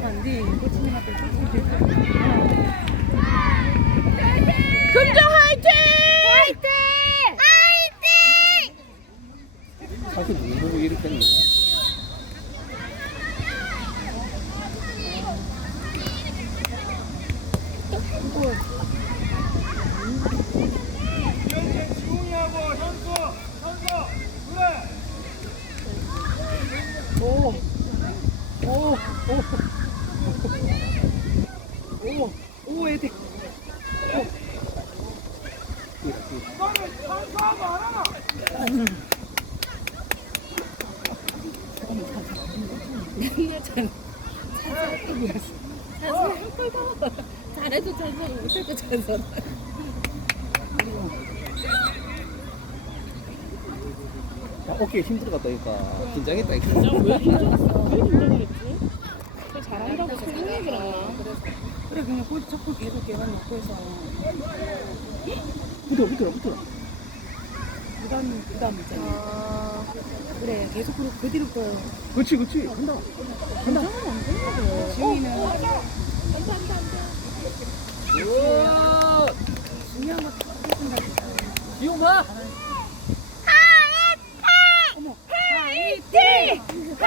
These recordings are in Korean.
간디 코치님 앞에 코치님 금정 화이팅! 화이팅! 사실 누구 이렇게 했는데. 지웅이하고 현수 그래. 오 애들 이거는 현수하고 안 하나? 잘해도 찬성, 못해도 찬성. 어깨에 힘들어갔다니까. 긴장했다, 이거. 왜 긴장했지? 잘한다고 생각이 안 나. 그래 그냥 골 자꾸 계속 걔만 넣고 해서 붙어. 부담 있잖아. 그래 계속 그 뒤로 거요. 그렇지. 한다. 긴장은 안 되는 거야. 지훈이는 중요한 거 해준다니까. 지용 봐! 어머 화이팅! 누구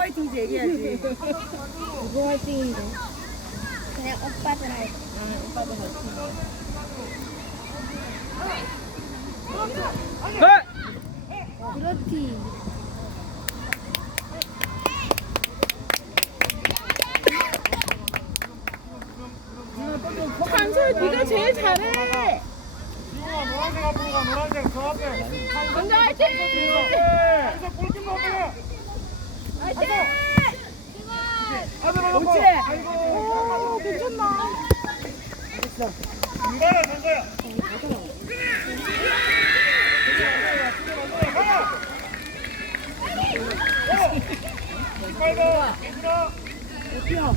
화이팅인지 얘기해야지. 누구 화이팅인데? 그냥 오빠들 할 오빠도 화이팅. 그렇지. 찬솔 네가 제일 잘해. 지웅아 노란색 앞으로 가. 노란색 저 앞에. 금정 화이팅! 한석 골키퍼 앞에. 화이팅! 아들 옳지. 아이고. 괜찮나? 이거야 전서야. 빨리 가. 얘들아. 뛰어.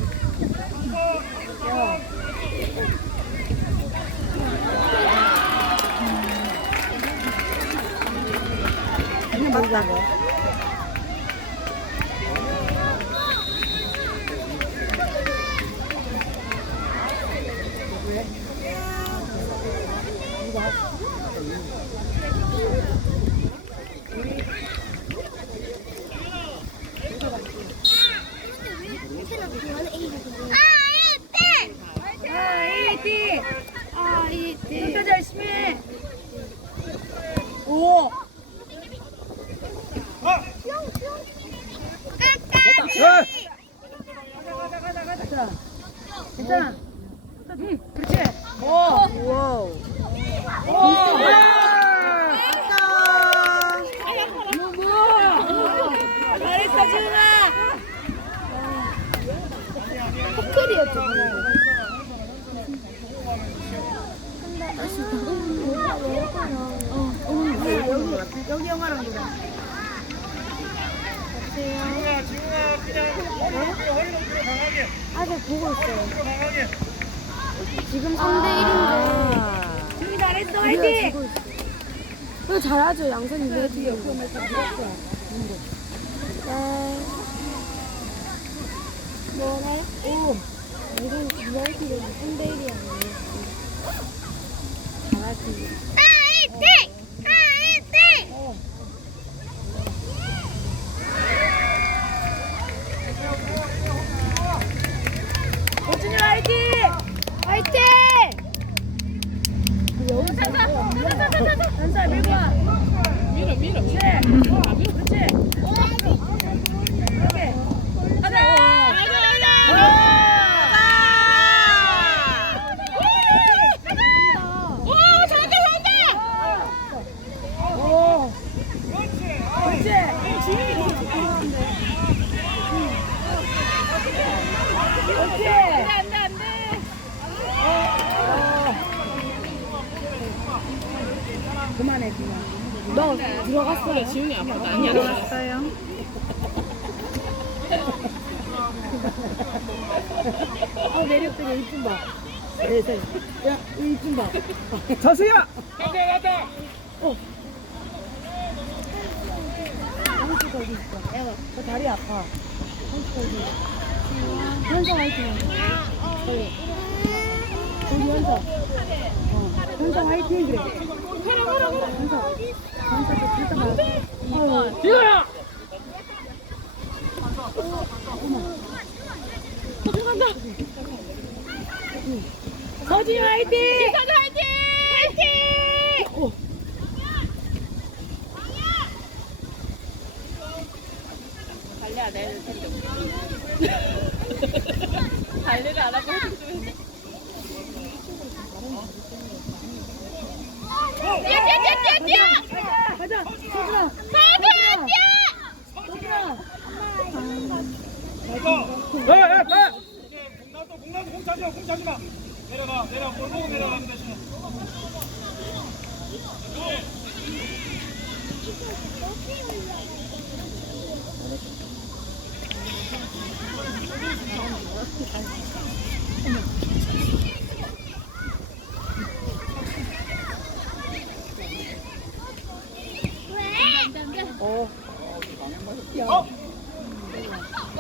그냥 먹자고. 화이팅! 진짜 열심히 해. 오! 가자. 괜찮아. 응, 그렇지. 오! 와우. 오! 잘했어, 지훈아. 포클이었지. 여기 영화랑 놀아. 지웅아 그냥 허리로 강하게. 아직 보고 있어요. 강하게. 지금 3대 1인데. 지훈이 잘했어, 화이팅! 이거 잘하죠, 양선이 왜 뒤에 옆에 서 네. 뭐래? 오! 이건 누가 이기는 3대 1이야. 잘하지. 호준이 화이팅! 화이팅! 한살 밀고 와. 밀어. 그렇지. 그렇지. 이렇게. 가자. 오. 그렇지. 지훈이 너무 좋아하는데. 그렇지. 안돼. 그만해, 그만. 너 들어갔어요. 지훈이 아파도 아니야. 들어갔어요. 매력적이야, 이쁜 봐. 세상에. 야, 이 이쁜 봐. 자수야! 나다. 한수 거기 있어. 저 다리 아파. 한수 거기. 현서 화이팅. 저기 현서. 현서 화이팅 그래. 현서. 현서 가. 지호야! 서진 화이팅. 서준 화이팅! 화이팅! 관리 안 해야 될 텐데. 관리를 안 하고 해주면 뛰어! 가자. 서준아. 서준 서준아. 공 차지 마. 내려가. 볼 보고 내려가면 대신에.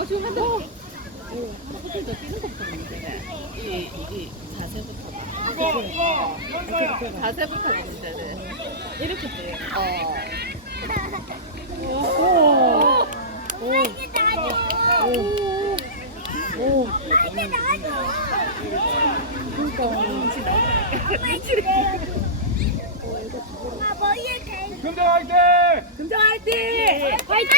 지금 한다. 호텔도 뛰는 것부터 문제네. 이 자세부터. 자세부터가 문제네. 이렇게 돼. 금정 화이팅! 금정 화이팅. 화이팅!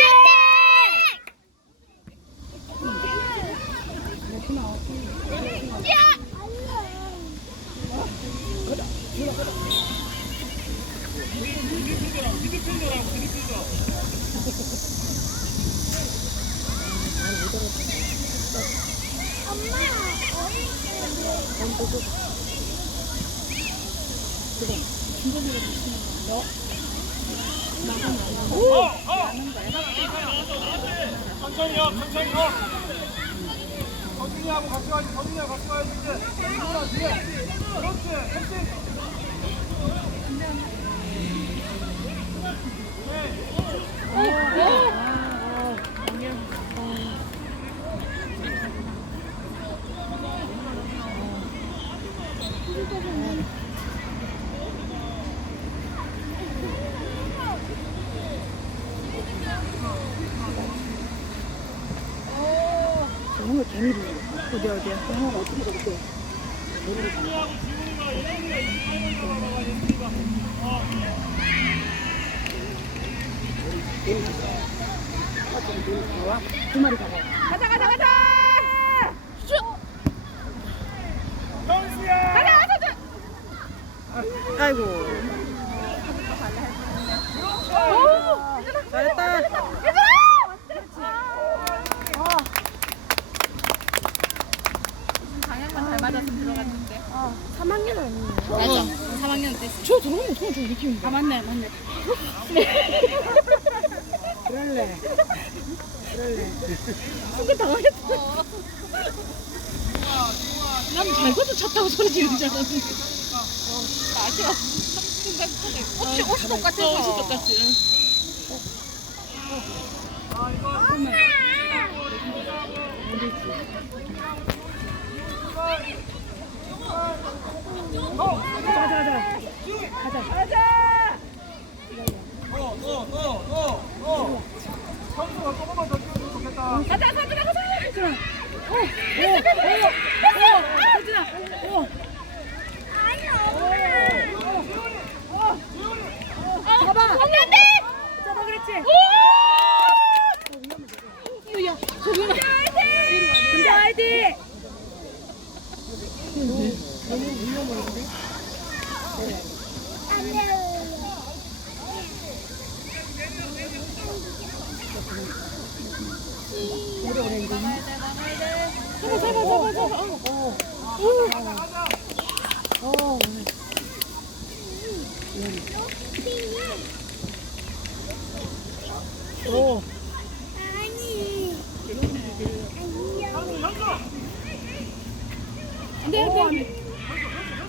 천천히 와. 서준이하고 같이 가야지. 이제. 서준아 뒤에. 그렇지. 햄스. 정말 개미를. 어디야? 정말 어떻게 그렇게. 두 마리 가봐. 가자! 현수야! 아이고. 잘했다. 방향만 잘 맞았으면 들어갔는데. 3학년 아니에요? 맞아. 3학년 때. 저 들어가면 어떡해, 저 우리 팀인데. 아 맞네. 그럴래. 순간 당황했어. 난 잘거든 쳤다고 소리 지르는 줄 알았는데. 아쉬워. 순간 옷이 똑같아. 옷이 똑같지. 가자. 현수가 조금만 더 뛰어주면 좋겠다. 가자. 서준아. 잡아 그랬지. 야, 저기나. 금정 화이팅.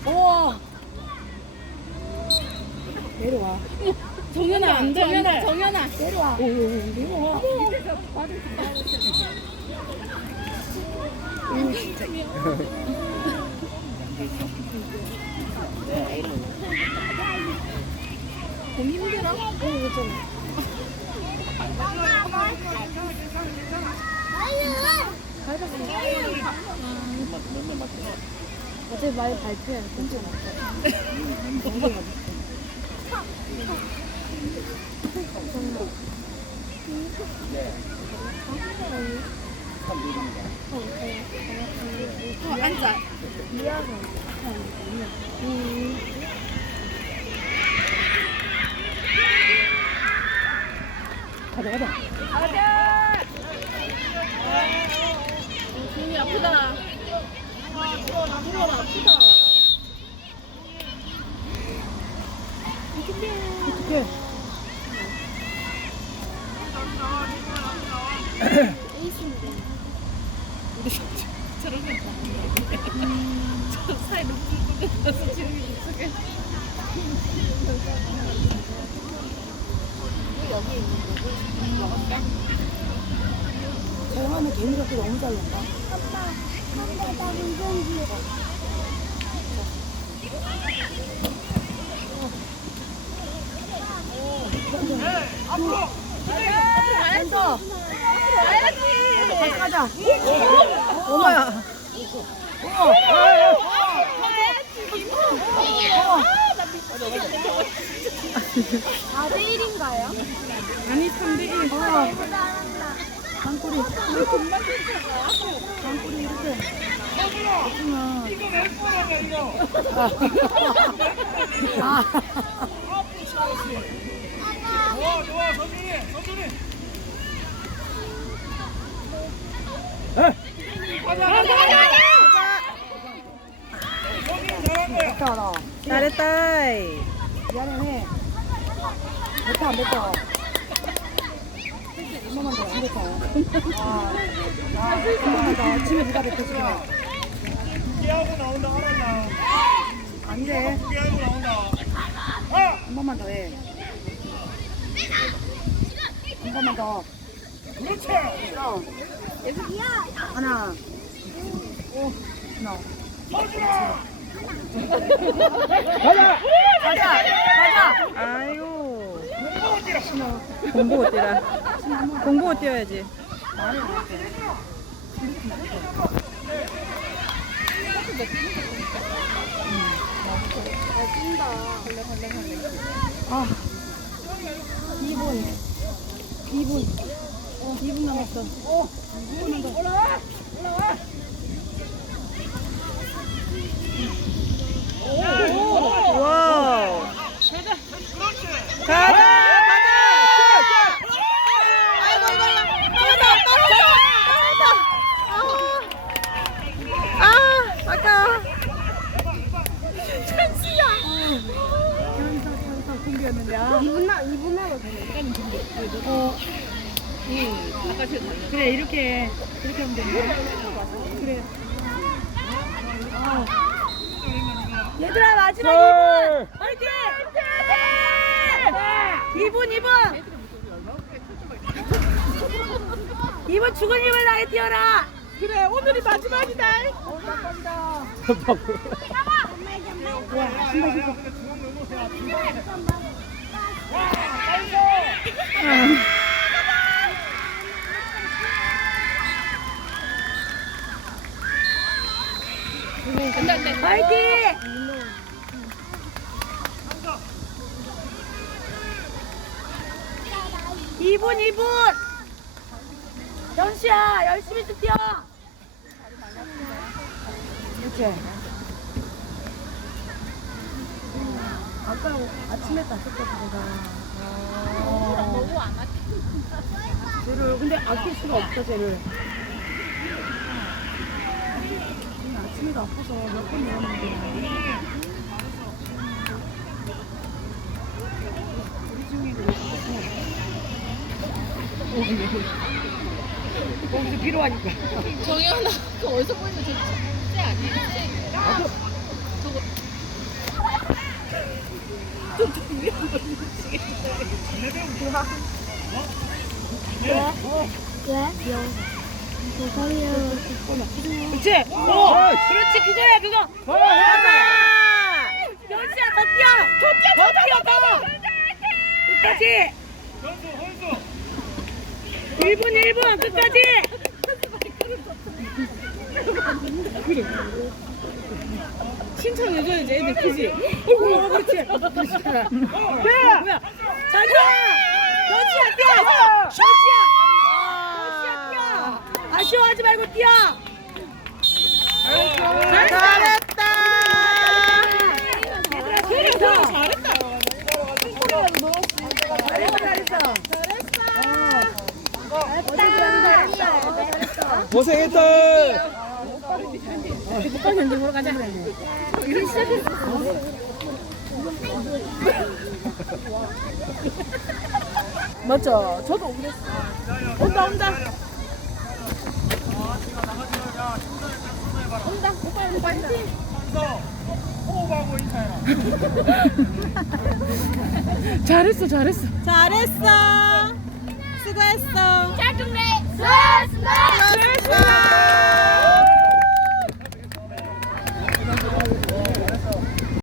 우와. 내려와. 정연아 안 돼. 정연아. 내려와. 내려와. 공 힘들어? 괜찮아. 어차피 말 발표야. 괜찮아. 앉아. 가자. 손이 아프다. 들어와 아프다. 어떡해. 저러면 저 사이로 뿔뿔 뜯어서 지금 이쪽에. 저 하면 개미 같고 너무 잘 논다. 가야지. 가야지. 가자. 엄마야. 아, 4대1인가요? 아니 3대1. 방꼬리. 방꼬리 이렇게. 그렇구나. 이거 왜 뻔하냐 이거. 좋아 서준이. 됐다 너. 잘했다. 미안해. 됐다 안 됐다. 엄마만 더안 됐다. 엄마만 더. 아침에 누가 됐다 지금. 두개하고 나온다 알았나. 안 돼. 두개하고 나온다. 한 번만 더 해. 한 번만 더. 그렇지. 하나. 하나. 서준아. 가자. 아이고. 어디라. 공부 못 뛰라. 공부 못 뛰어야지. 아. 2분. 2분 남았어. 2분만 더. 올라와. 와우. 그렇지. 가자. 아까 천사 공기였는데. 2분 남아도 되네. 아까 제가 그래 이렇게 하면 되네. 그래. 얘들아 마지막 2분. 화이팅! 2분. 2분 죽은 힘을 다해 뛰어라. 그래 오늘이 마지막이다. 화이팅! 이분 현수야 열심히 좀 뛰어. 이렇게 아까 아침에 땄었거든 내가. 너무 안 하지. 쟤를 근데 아낄 수가 없어 쟤를. 아침에도 아파서 몇 번 먹었는데. 우리 중에 거기서 필요하니까. 정연아 그 어디서 보이는 쟤 아니야? 저거 좀 위험한 거 왜? 왜? 저 사이에 그렇지. 오. 그렇지 그거야 그거. 가자. 연수야 더 뛰어. 더 뛰어 더. 끝까지. 현수 1분 끝까지. 칭찬해줘야지 애들 크지. 어이구 그렇지. 뭐야? 자기야. 연수야 뛰어. 연수야 뛰어. 아쉬워하지 말고 뛰어. 잘했다. 얘들아 잘했다. 고생했다. 오빠 현지 보러 가자. 맞죠? 저도 오겠어. 온다. 호흡하고 인사해라. 잘했어. 수고했어. 짤중래 수고하셨습니다. 수고했어.